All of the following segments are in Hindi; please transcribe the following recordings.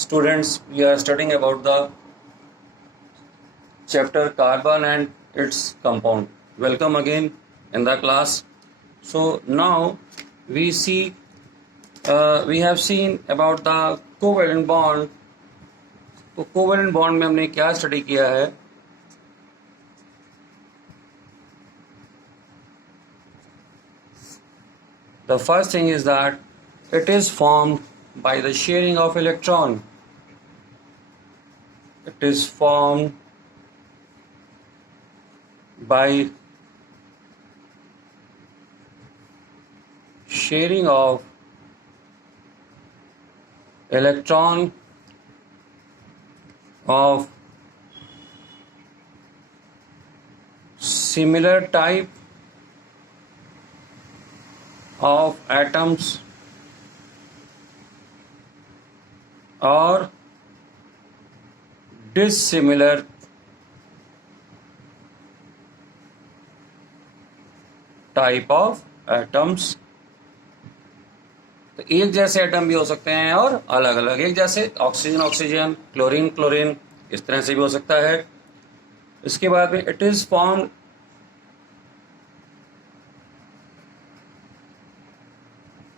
Students, we are studying about the chapter carbon and its compound. Welcome again in the class. So now we see we have seen about the covalent bond. तो कोवेलेंट बॉन्ड में हमने क्या स्टडी किया है? The first thing is that it is formed by the sharing of electron. It is formed by sharing of electron of similar type of atoms or dissimilar type of atoms. तो एक जैसे एटम भी हो सकते हैं और अलग अलग, एक जैसे ऑक्सीजन ऑक्सीजन, क्लोरीन क्लोरीन, इस तरह से भी हो सकता है. इसके बाद में it is formed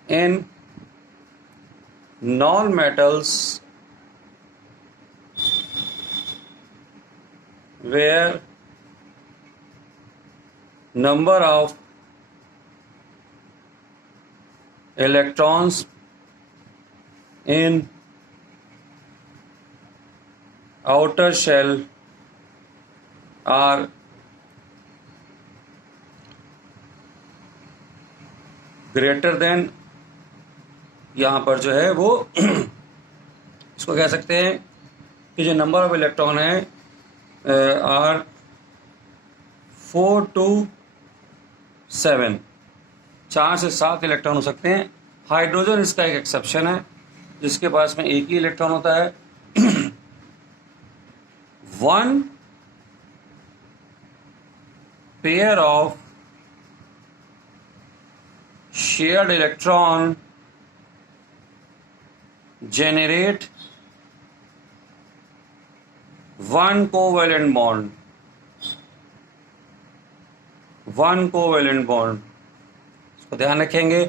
in non-metals where number of electrons in outer shell are greater than, यहाँ पर जो है वो इसको कह सकते हैं कि जो नंबर ऑफ इलेक्ट्रॉन है आर 4 to 7, 4 से 7 इलेक्ट्रॉन हो सकते हैं. हाइड्रोजन इसका एक एक्सेप्शन है जिसके पास में एक ही इलेक्ट्रॉन होता है. One pair of shared electron generate one covalent bond. One covalent bond, इसको ध्यान रखेंगे.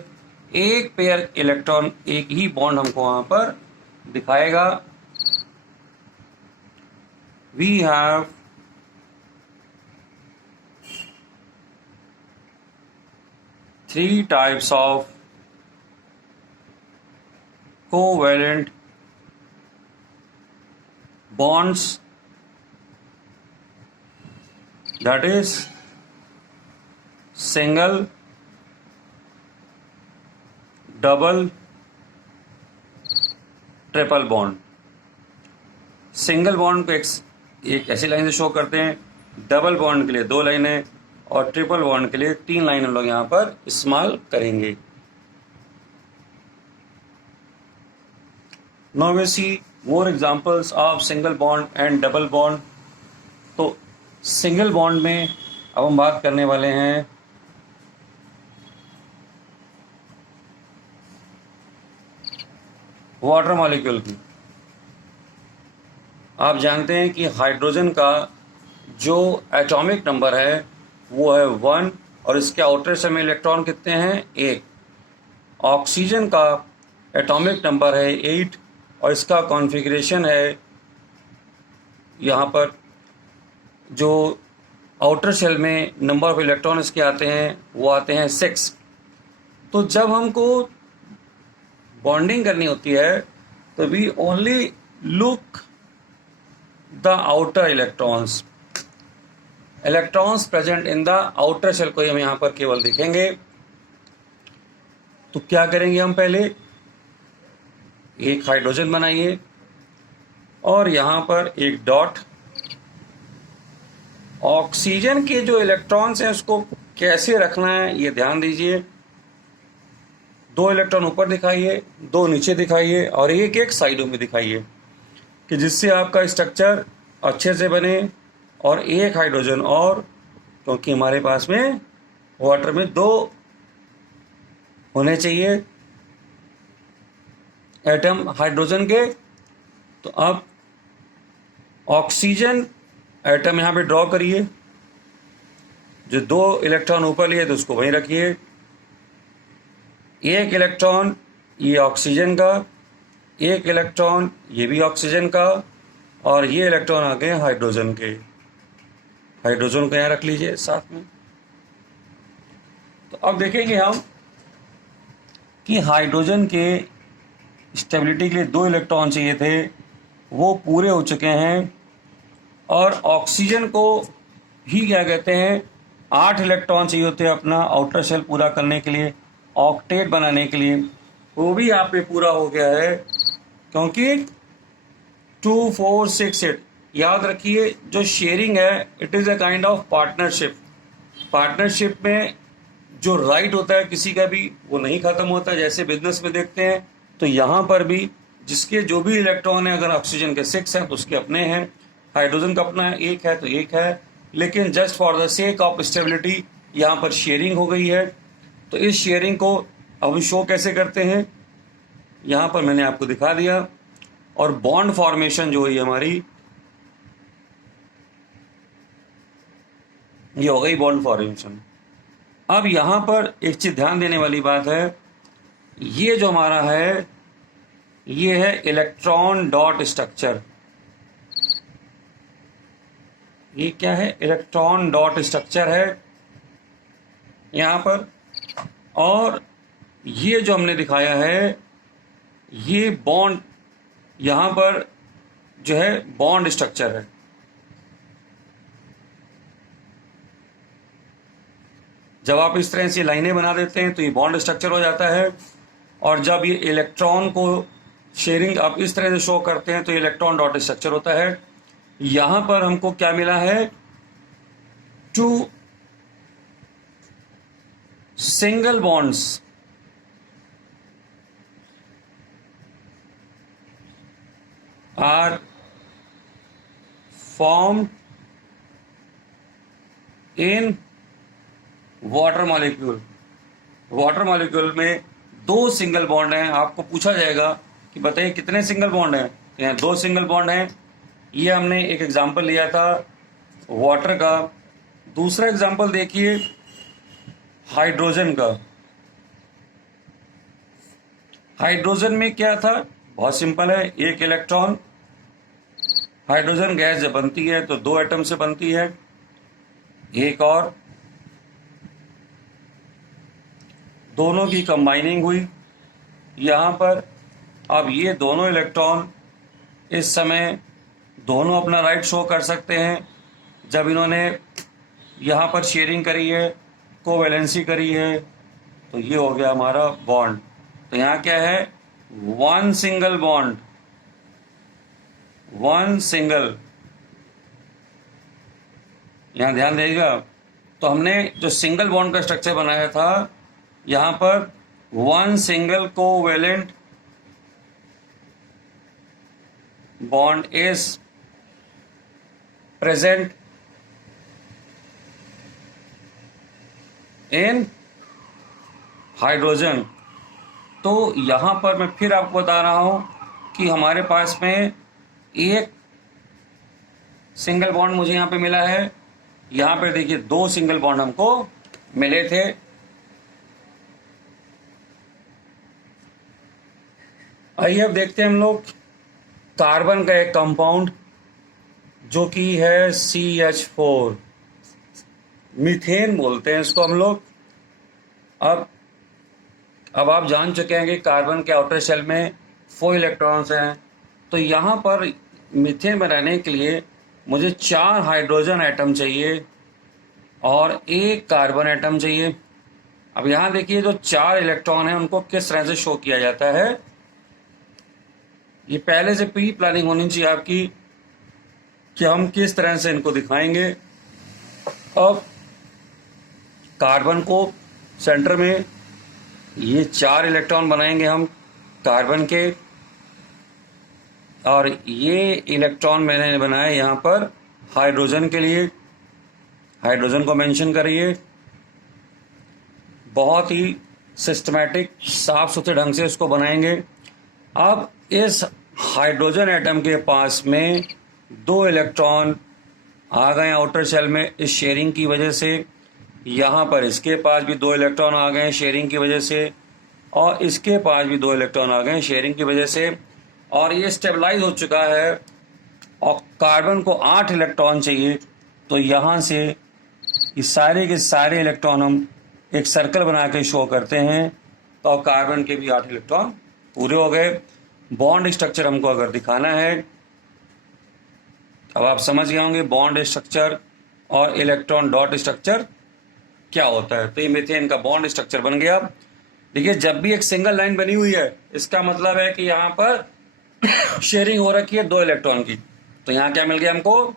एक पेयर इलेक्ट्रॉन, एक ही बॉन्ड हमको वहां पर दिखाएगा. We have three types of covalent bonds, that is single, double, triple bond. Single bond को एक ऐसी लाइन से शो करते हैं, डबल बॉन्ड के लिए 2 लाइनें और ट्रिपल बॉन्ड के लिए 3 लाइन हम लोग यहाँ पर इस्तेमाल करेंगे. Now we see more examples of single bond and double bond. तो सिंगल बॉन्ड में अब हम बात करने वाले हैं वाटर मॉलिक्यूल की. आप जानते हैं कि हाइड्रोजन का जो एटॉमिक नंबर है वो है 1 और इसके आउटर शेल में इलेक्ट्रॉन कितने हैं? 1. ऑक्सीजन का एटॉमिक नंबर है 8 और इसका कॉन्फ़िगरेशन है, यहाँ पर जो आउटर शेल में नंबर ऑफ इलेक्ट्रॉन इसके आते हैं वो आते हैं 6. तो जब हमको बॉन्डिंग करनी होती है तो we only look the outer electrons. Electrons present in the outer shell को हम यहाँ पर केवल देखेंगे. तो क्या करेंगे हम? पहले एक हाइड्रोजन बनाइए और यहाँ पर एक डॉट. ऑक्सीजन के जो इलेक्ट्रॉन्स हैं उसको कैसे रखना है ये ध्यान दीजिए. 2 इलेक्ट्रॉन ऊपर दिखाइए, 2 नीचे दिखाइए और एक एक साइडों में दिखाइए कि जिससे आपका स्ट्रक्चर अच्छे से बने. और एक हाइड्रोजन और, क्योंकि हमारे पास में वाटर में 2 होने चाहिए एटम हाइड्रोजन के, तो अब ऑक्सीजन एटम यहाँ पे ड्रॉ करिए, जो 2 इलेक्ट्रॉन ऊपर लिए तो उसको वहीं रखिए, 1 इलेक्ट्रॉन ये ऑक्सीजन का, 1 इलेक्ट्रॉन ये भी ऑक्सीजन का, और ये इलेक्ट्रॉन आ गए हाइड्रोजन के। हाइड्रोजन को यहाँ रख लीजिए साथ में। तो अब देखेंगे हम कि हाइड्रोजन के स्टेबिलिटी के लिए 2 इलेक्ट्रॉन चाहिए थे, वो पूरे हो चुके हैं। और ऑक्सीजन को ही क्या कहते हैं, 8 इलेक्ट्रॉन चाहिए होते हैं अपना आउटर शेल पूरा करने के लिए, ऑक्टेट बनाने के लिए, वो भी यहाँ पे पूरा हो गया है, क्योंकि 2 4 6 8। याद रखिए जो शेयरिंग है it is a kind of partnership. Partnership में जो राइट होता है किसी का भी वो नहीं खत्म होता, जैसे बिजनेस में देखते हैं। तो यहाँ पर भी जिसके जो भी इलेक्ट्रॉन है, अगर ऑक्सीजन के 6 हैं तो उसके अपने हैं, हाइड्रोजन का अपना 1 है तो 1 है, लेकिन just for the sake of stability यहाँ पर शेयरिंग हो गई है। तो इस शेयरिंग को अब शो कैसे करते हैं, यहाँ पर मैंने आपको दिखा दिया। और बॉन्ड फॉर्मेशन जो हुई हमारी, ये हो गई बॉन्ड फॉर्मेशन। अब यहाँ पर एक चीज ध्यान देने वाली बात है, ये जो हमारा है ये है इलेक्ट्रॉन डॉट स्ट्रक्चर। ये क्या है, इलेक्ट्रॉन डॉट स्ट्रक्चर है यहाँ पर। और ये जो हमने दिखाया है ये बॉन्ड, यहाँ पर जो है बॉन्ड स्ट्रक्चर है। जब आप इस तरह से लाइनें बना देते हैं तो ये बॉन्ड स्ट्रक्चर हो जाता है। और जब ये इलेक्ट्रॉन को शेयरिंग आप इस तरह से शो करते हैं तो ये इलेक्ट्रॉन डॉट स्ट्रक्चर होता है। यहां पर हमको क्या मिला है, 2 single bonds are formed in water molecule. Water molecule में 2 सिंगल बॉन्ड हैं। आपको पूछा जाएगा कि बताइए कितने सिंगल बॉन्ड हैं, यहाँ 2 सिंगल बॉन्ड हैं। ये हमने एक एग्जांपल लिया था वाटर का। दूसरा एग्जांपल देखिए हाइड्रोजन का। हाइड्रोजन में क्या था, बहुत सिंपल है, 1 इलेक्ट्रॉन। हाइड्रोजन गैस जब बनती है तो 2 एटम से बनती है, एक और, दोनों की कंबाइनिंग हुई यहाँ पर। अब ये दोनों इलेक्ट्रॉन इस समय दोनों अपना राइट शो कर सकते हैं जब इन्होंने यहाँ पर शेयरिंग करी है, कोवैलेंसी करी है। तो ये हो गया हमारा बॉन्ड। तो यहाँ क्या है, 1 सिंगल बॉन्ड, 1 सिंगल। यहाँ ध्यान देगा, तो हमने जो सिंगल बॉन्ड का स्ट्रक्चर बनाया था यहाँ पर 1 single covalent bond is present in hydrogen. तो यहां पर मैं फिर आपको बता रहा हूं कि हमारे पास में 1 सिंगल बॉन्ड मुझे यहां पे मिला है, यहां पे देखिए 2 सिंगल बॉन्ड हमको मिले थे। आइए अब देखते हैं हम लोग कार्बन का एक कंपाउंड जो कि है CH4, मीथेन बोलते हैं इसको हम लोग। अब आप जान चुके हैं कि कार्बन के आउटर शेल में 4 इलेक्ट्रॉन्स हैं। तो यहाँ पर मीथेन बनाने के लिए मुझे 4 हाइड्रोजन एटम चाहिए और 1 कार्बन एटम चाहिए। अब यहाँ देखिए जो 4 इलेक्ट्रॉन हैं उनको किस तरह से शो किया जाता है, ये पहले से प्री प्लानिंग होनी चाहिए आपकी कि हम किस तरह से इनको दिखाएंगे। अब कार्बन को सेंटर में ये 4 इलेक्ट्रॉन बनाएंगे हम कार्बन के, और ये इलेक्ट्रॉन मैंने बनाया यहाँ पर हाइड्रोजन के लिए। हाइड्रोजन को मेंशन करिए, बहुत ही सिस्टमैटिक साफ सुथरे ढंग से इसको बनाएंगे। अब इस हाइड्रोजन एटम के पास में 2 इलेक्ट्रॉन आ गए आउटर शेल में इस शेयरिंग की वजह से, यहाँ पर इसके पास भी 2 इलेक्ट्रॉन आ गए शेयरिंग की वजह से, और इसके पास भी 2 इलेक्ट्रॉन आ गए शेयरिंग की वजह से, और ये स्टेबलाइज हो चुका है और कार्बन को 8 इलेक्ट्रॉन चाहिए। तो यहाँ से ये सारे के सारे इलेक्ट्रॉन हम एक सर्कल बना के शो करते हैं, तो कार्बन के भी 8 इलेक्ट्रॉन पूरे हो गए। बॉन्ड स्ट्रक्चर हमको अगर दिखाना है, अब आप समझ गए होंगे बॉन्ड स्ट्रक्चर और इलेक्ट्रॉन डॉट स्ट्रक्चर क्या होता है। तो ये मीथेन का बॉन्ड स्ट्रक्चर बन गया। देखिए, जब भी एक सिंगल लाइन बनी हुई है इसका मतलब है कि यहाँ पर शेयरिंग हो रखी है 2 इलेक्ट्रॉन की। तो यहाँ क्या मिल गया हमको,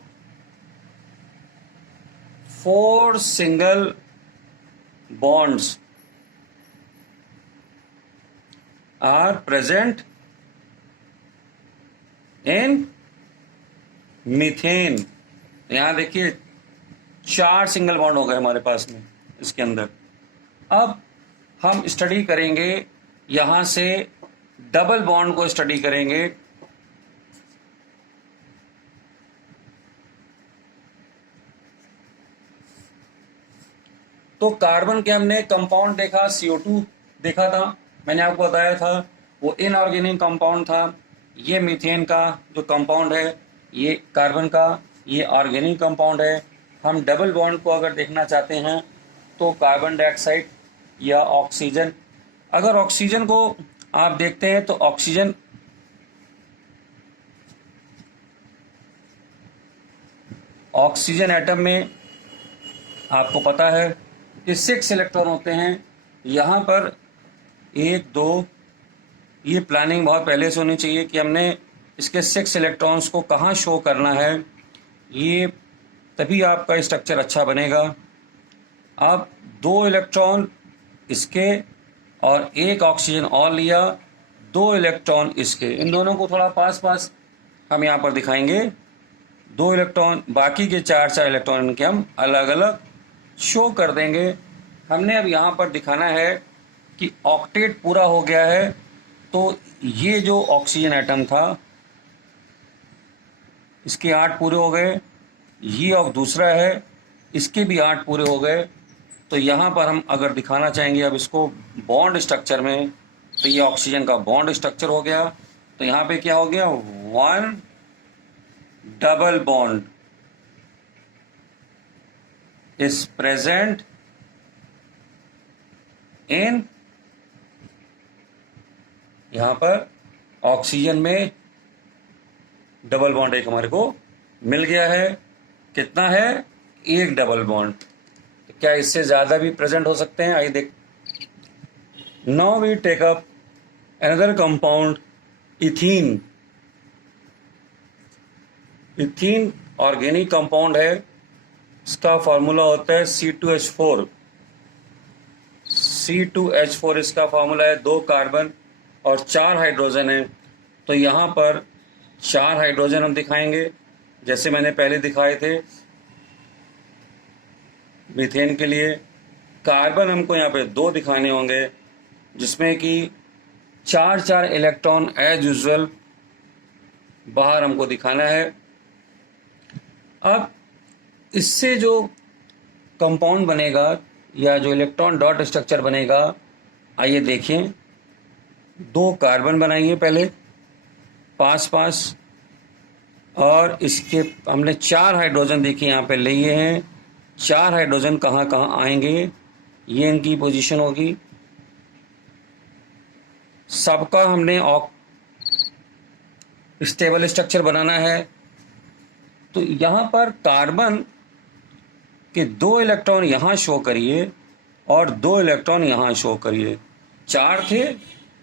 4 single bonds are present in methane. यहां देखिए 4 सिंगल बॉन्ड हो गए हमारे पास में इसके अंदर। अब हम स्टडी करेंगे यहां से डबल बॉन्ड को स्टडी करेंगे। तो कार्बन के हमने कंपाउंड देखा, CO2 देखा था, मैंने आपको बताया था वो इनऑर्गेनिक कंपाउंड था। ये मीथेन का जो कंपाउंड है, ये कार्बन का ये ऑर्गेनिक कंपाउंड है। हम डबल बॉन्ड को अगर देखना चाहते हैं तो कार्बन डाइऑक्साइड या ऑक्सीजन, अगर ऑक्सीजन को आप देखते हैं तो ऑक्सीजन एटम में आपको पता है कि 6 इलेक्ट्रॉन होते हैं। यहाँ पर 1 2, ये प्लानिंग बहुत पहले से होनी चाहिए कि हमने इसके 6 इलेक्ट्रॉन्स को कहाँ शो करना है, ये तभी आपका स्ट्रक्चर अच्छा बनेगा। अब 2 इलेक्ट्रॉन इसके और 1 ऑक्सीजन और लिया, 2 इलेक्ट्रॉन इसके, इन दोनों को थोड़ा पास पास हम यहाँ पर दिखाएंगे। 2 इलेक्ट्रॉन, बाकी के 4 इलेक्ट्रॉन के हम अलग अलग शो कर देंगे। हमने अब यहाँ पर दिखाना है कि ऑक्टेट पूरा हो गया है। तो ये जो ऑक्सीजन एटम था इसके 8 पूरे हो गए, ये और दूसरा है इसके भी 8 पूरे हो गए। तो यहाँ पर हम अगर दिखाना चाहेंगे अब इसको बॉन्ड स्ट्रक्चर में, तो ये ऑक्सीजन का बॉन्ड स्ट्रक्चर हो गया। तो यहाँ पे क्या हो गया, 1 double bond is present in, यहाँ पर ऑक्सीजन में डबल बॉन्ड एक हमारे को मिल गया है। कितना है, 1 डबल बॉन्ड। तो क्या इससे ज्यादा भी प्रेजेंट हो सकते हैं, आइए देख। Now we take up another compound, ethene. Ethene organic compound है, इसका फॉर्मूला होता है C2H4। C2H4 इसका फॉर्मूला है, 2 कार्बन और 4 हाइड्रोजन है। तो यहाँ पर 4 हाइड्रोजन हम दिखाएंगे जैसे मैंने पहले दिखाए थे मीथेन के लिए। कार्बन हमको यहाँ पे 2 दिखाने होंगे जिसमें कि 4 इलेक्ट्रॉन एज यूजुअल बाहर हमको दिखाना है। अब इससे जो कंपाउंड बनेगा या जो इलेक्ट्रॉन डॉट स्ट्रक्चर बनेगा, आइए देखें। 2 कार्बन बनाइए पहले पास पास, और इसके हमने 4 हाइड्रोजन देखिए यहाँ पे लिए हैं। 4 हाइड्रोजन कहाँ कहाँ आएंगे, ये इनकी पोजीशन होगी। सबका हमने स्टेबल स्ट्रक्चर बनाना है। तो यहाँ पर कार्बन के 2 इलेक्ट्रॉन यहाँ शो करिए और 2 इलेक्ट्रॉन यहाँ शो करिए। 4 थे,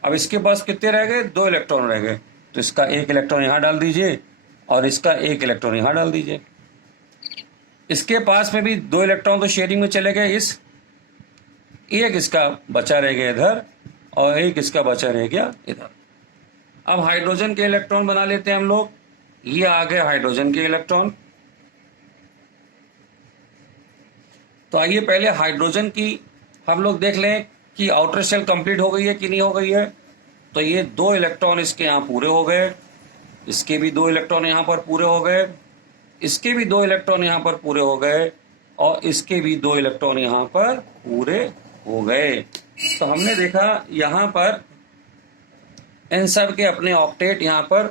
अब इसके पास कितने रह गए, 2 इलेक्ट्रॉन रह गए। तो इसका 1 इलेक्ट्रॉन यहाँ डाल दीजिए और इसका 1 इलेक्ट्रॉन यहाँ डाल दीजिए। इसके पास में भी 2 इलेक्ट्रॉन तो शेयरिंग में चले गए, इस 1 इसका बचा रह गया इधर और 1 इसका बचा रह गया इधर। अब हाइड्रोजन के इलेक्ट्रॉन बना लेते हैं हम लोग। ये आ गए हाइड्रोजन के इलेक्ट्रॉन। तो आइए पहले हाइड्रोजन की हम लोग देख लें कि आउटर शेल कंप्लीट हो गई है कि नहीं हो गई है। तो ये 2 इलेक्ट्रॉन इसके यहाँ पूरे हो गए। इसके भी 2 इलेक्ट्रॉन यहाँ पर पूरे हो गए, इसके भी 2 इलेक्ट्रॉन यहाँ पर पूरे हो गए, और इसके भी 2 इलेक्ट्रॉन यहाँ पर पूरे हो गए। तो हमने देखा यहाँ पर इन सब के अपने ऑक्टेट यहाँ पर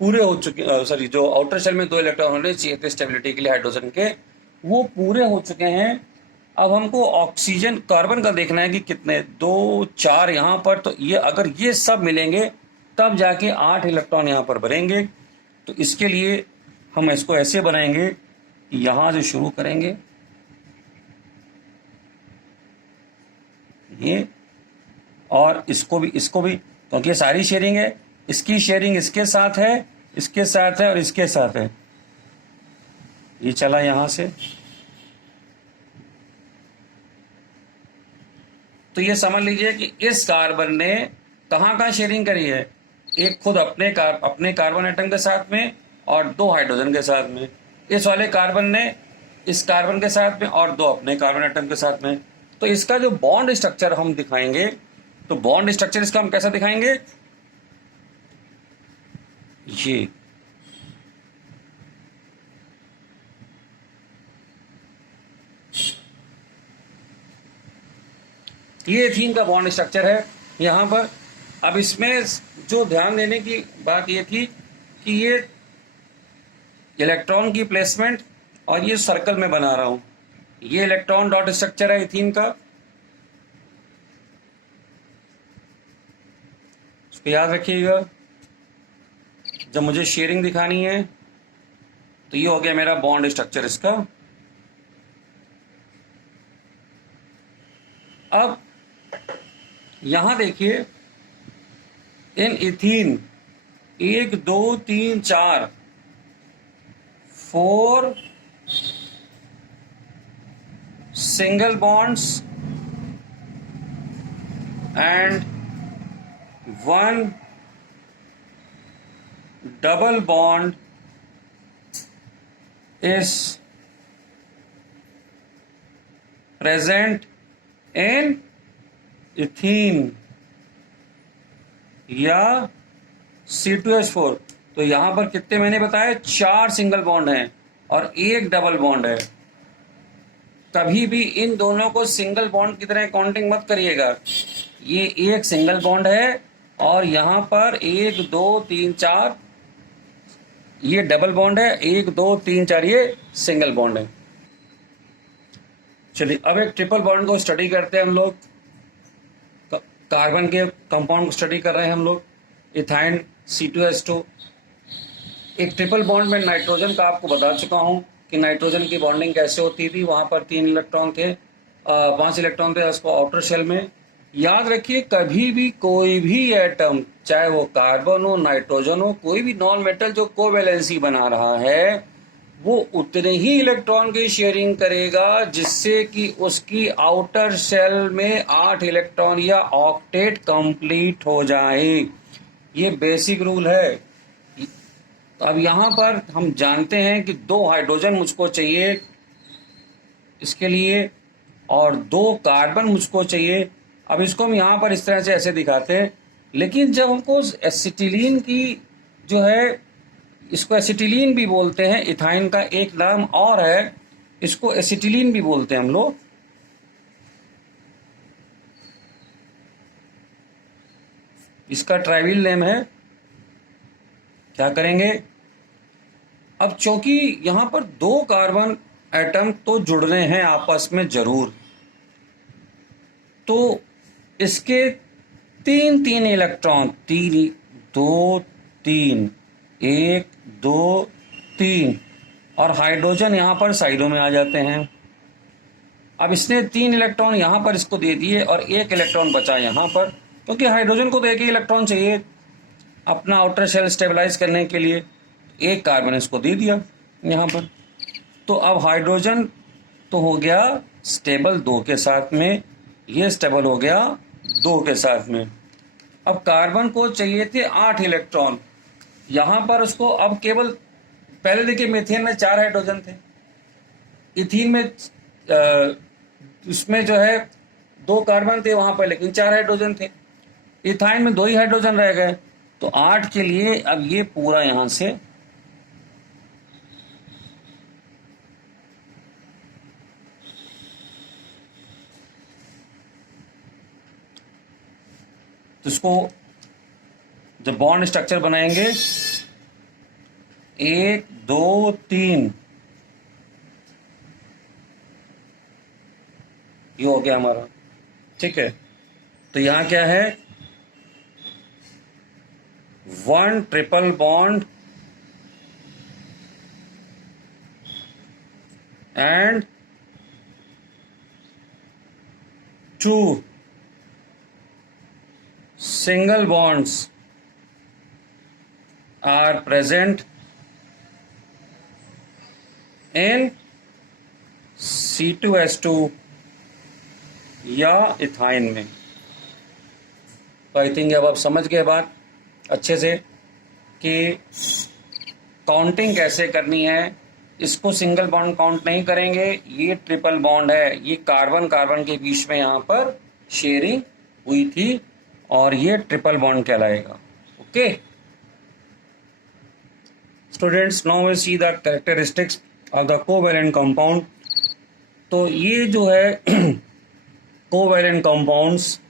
पूरे हो चुके, सॉरी, जो आउटर शेल में 2 इलेक्ट्रॉन होने चाहिए थे स्टेबिलिटी के लिए हाइड्रोजन के, वो पूरे हो चुके हैं। अब हमको ऑक्सीजन कार्बन का देखना है कि कितने, 2 4 यहाँ पर, तो ये अगर ये सब मिलेंगे तब जाके 8 इलेक्ट्रॉन यहाँ पर बनेंगे। तो इसके लिए हम इसको ऐसे बनाएंगे कि यहाँ से शुरू करेंगे ये, और इसको भी क्योंकि ये सारी शेयरिंग है, इसकी शेयरिंग इसके साथ है, इसके साथ है और इसके साथ है। ये चला यहां से, तो ये समझ लीजिए कि इस कार्बन ने कहां शेयरिंग करी है, एक खुद अपने कार्बन एटम के साथ में और 2 हाइड्रोजन के साथ में। इस वाले कार्बन ने इस कार्बन के साथ में और 2 अपने कार्बन एटम के साथ में। तो इसका जो बॉन्ड स्ट्रक्चर हम दिखाएंगे, तो बॉन्ड स्ट्रक्चर इसका हम कैसा दिखाएंगे, ये एथीन का बॉन्ड स्ट्रक्चर है यहां पर। अब इसमें जो ध्यान देने की बात ये थी कि ये इलेक्ट्रॉन की प्लेसमेंट, और ये सर्कल में बना रहा हूं, ये इलेक्ट्रॉन डॉट स्ट्रक्चर है एथीन का, इसको याद रखिएगा। जब मुझे शेयरिंग दिखानी है तो ये हो गया मेरा बॉन्ड स्ट्रक्चर इसका। अब यहां देखिए इन ethene 1 2 3 4 4 single bonds and 1 double bond is present in ethene या C2H4। तो यहां पर कितने मैंने बताया, 4 सिंगल बॉन्ड हैं और 1 डबल बॉन्ड है। कभी भी इन दोनों को सिंगल बॉन्ड की तरह काउंटिंग मत करिएगा। ये एक सिंगल बॉन्ड है और यहां पर 1 2 3 4 ये डबल बॉन्ड है, 1 2 3 4 ये सिंगल बॉन्ड है। चलिए अब एक ट्रिपल बॉन्ड को स्टडी करते हैं हम लोग। कार्बन के कंपाउंड को स्टडी कर रहे हैं हम लोग, इथाइन C2H2। एक ट्रिपल बॉन्ड में नाइट्रोजन का आपको बता चुका हूं कि नाइट्रोजन की बॉन्डिंग कैसे होती थी। वहां पर 3 इलेक्ट्रॉन थे, 5 इलेक्ट्रॉन थे उसको आउटर शेल में। याद रखिए कभी भी कोई भी एटम, चाहे वो कार्बन हो नाइट्रोजन हो, कोई भी नॉन मेटल जो कोवैलेंसी बना रहा है, वो उतने ही इलेक्ट्रॉन की शेयरिंग करेगा जिससे कि उसकी आउटर शेल में 8 इलेक्ट्रॉन या ऑक्टेट कंप्लीट हो जाए। ये बेसिक रूल है। अब यहां पर हम जानते हैं कि 2 हाइड्रोजन मुझको चाहिए इसके लिए और 2 कार्बन मुझको चाहिए। अब इसको हम यहां पर इस तरह से ऐसे दिखाते हैं, लेकिन जब हमको एसिटिलीन की जो है, इसको एसिटिलीन भी बोलते हैं, इथाइन का एक नाम और है, इसको एसिटिलीन भी बोलते हैं हम लोग। इसका ट्राइविल नेम है। क्या करेंगे, अब चूंकि यहां पर 2 कार्बन एटम तो जुड़ रहे हैं आपस में जरूर, तो इसके 3 इलेक्ट्रॉन, 3 2 3 1 2 3 और हाइड्रोजन यहां पर साइडों में आ जाते हैं। अब इसने 3 इलेक्ट्रॉन यहां पर इसको दे दिए और 1 इलेक्ट्रॉन बचा यहां पर, क्योंकि हाइड्रोजन को तो 1 ही इलेक्ट्रॉन चाहिए अपना आउटर शेल स्टेबलाइज करने के लिए। 1 कार्बन इसको दे दिया यहां पर। तो अब हाइड्रोजन तो हो गया स्टेबल 2 के साथ में, ये स्टेबल हो गया 2 के साथ में। अब कार्बन को चाहिए थे 8 इलेक्ट्रॉन, यहां पर उसको अब केवल, पहले देखिए मीथेन में 4 हाइड्रोजन थे, इथीन में उसमें जो है 2 कार्बन थे वहां पर, लेकिन 4 हाइड्रोजन थे। इथाइन में 2 ही हाइड्रोजन रह गए, तो 8 के लिए अब ये पूरा यहां से तो इसको जब बॉन्ड स्ट्रक्चर बनाएंगे 1 2 3, ये हो गया हमारा। ठीक है, तो यहां क्या है, 1 triple bond and 2 single bonds are present in C2H2 या इथाइन में। तो आई थिंक अब आप समझ गए बात अच्छे से कि काउंटिंग कैसे करनी है। इसको सिंगल बॉन्ड काउंट नहीं करेंगे, ये ट्रिपल बॉन्ड है, ये कार्बन कार्बन के बीच में यहाँ पर शेयरिंग हुई थी और ये ट्रिपल बॉन्ड कहलाएगा। Okay students, now we see the characteristics of the covalent compound. तो ये जो है covalent compounds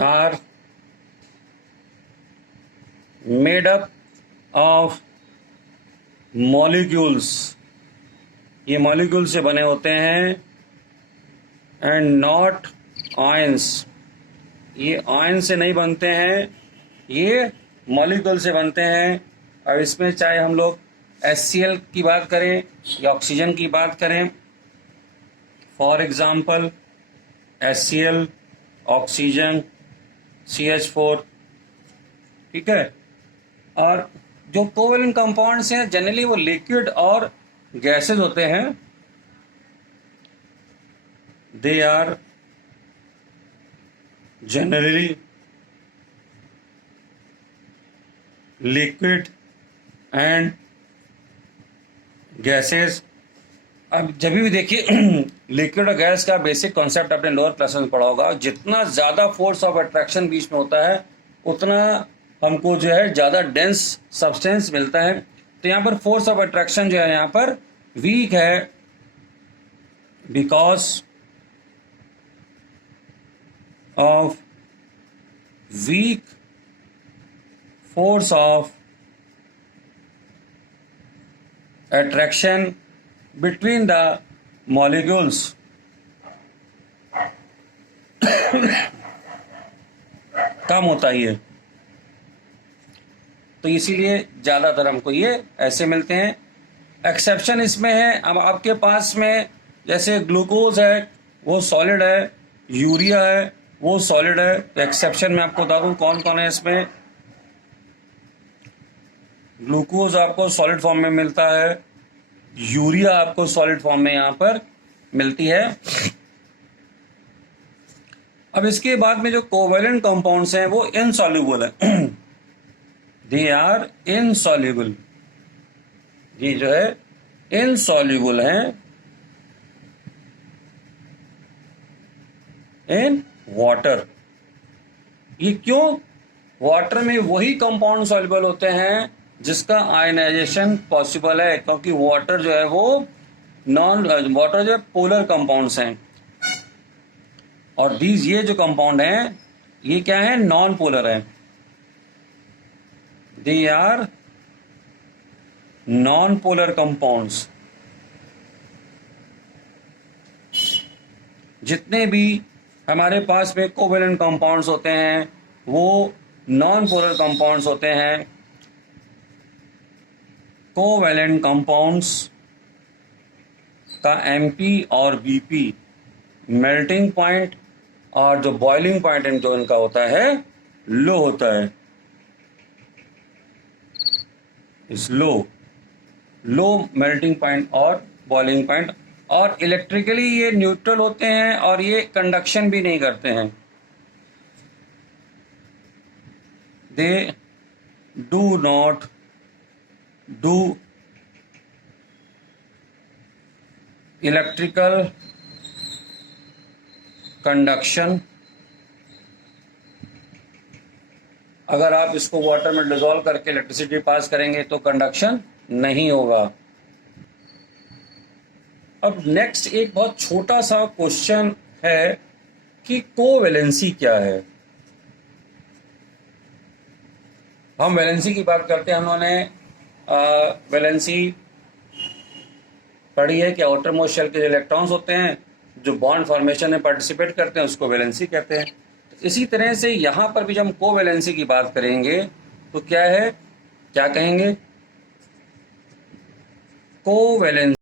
are made up of molecules, ये मॉलिक्यूल से बने होते हैं, एंड नॉट आयंस, ये आयन से नहीं बनते हैं, ये मॉलिक्यूल से बनते हैं। और इसमें चाहे हम लोग HCl की बात करें या ऑक्सीजन की बात करें, for example HCl, oxygen, CH4, ठीक है। और जो कोवैलेंट कंपाउंड्स हैं जनरली वो लिक्विड और गैसेज होते हैं, they are generally liquid and gases. अब जब भी देखिए लिक्विड और गैस का बेसिक कॉन्सेप्ट आपने लोअर क्लास में पढ़ा होगा, जितना ज़्यादा फोर्स ऑफ अट्रैक्शन बीच में होता है उतना हमको जो है ज़्यादा डेंस सब्सटेंस मिलता है। तो यहाँ पर फोर्स ऑफ अट्रैक्शन जो है यहाँ पर वीक है, because of weak force of attraction between the molecules. कम होता ही है, तो इसीलिए ज़्यादातर हमको ये ऐसे मिलते हैं। एक्सेप्शन इसमें है, अब आपके पास में जैसे ग्लूकोज है वो सॉलिड है, यूरिया है वो सॉलिड है। तो एक्सेप्शन में आपको बता दूं कौन कौन है इसमें। ग्लूकोज आपको सॉलिड फॉर्म में मिलता है, यूरिया आपको सॉलिड फॉर्म में यहाँ पर मिलती है। अब इसके बाद में जो कोवैलेंट कंपाउंड्स हैं वो इनसॉल्युबल है, दे आर इनसॉल्युबल, ये जो है इनसॉल्युबल है इन वाटर। ये क्यों? वाटर में वही कंपाउंड सॉल्युबल होते हैं जिसका आयनाइजेशन पॉसिबल है, क्योंकि वाटर जो है वो वाटर जो है पोलर कंपाउंड्स हैं, और दीज ये जो कंपाउंड हैं ये क्या है, नॉन पोलर है, they are non polar compounds. जितने भी हमारे पास में कोवैलेंट कंपाउंड्स होते हैं वो नॉन पोलर कंपाउंड्स होते हैं। कोवैलेंट कंपाउंड्स का MP और BP मेल्टिंग पॉइंट और जो बॉइलिंग पॉइंट जो इनका होता है लो होता है, इस लो मेल्टिंग पॉइंट और बॉइलिंग पॉइंट। और इलेक्ट्रिकली ये न्यूट्रल होते हैं और ये कंडक्शन भी नहीं करते हैं, they do not do electrical conduction. अगर आप इसको वाटर में डिसॉल्व करके इलेक्ट्रिसिटी पास करेंगे तो कंडक्शन नहीं होगा। अब नेक्स्ट एक बहुत छोटा सा क्वेश्चन है कि कोवैलेंसी क्या है। हम वैलेंसी की बात करते हैं, हमने वैलेंसी पढ़ी है कि आउटर मोस्ट शेल के जो इलेक्ट्रॉन्स होते हैं जो बॉन्ड फॉर्मेशन में पार्टिसिपेट करते हैं उसको वैलेंसी कहते हैं। इसी तरह से यहाँ पर भी जब हम कोवैलेंसी की बात करेंगे तो क्या है, क्या कहेंगे, कोवैलेंसी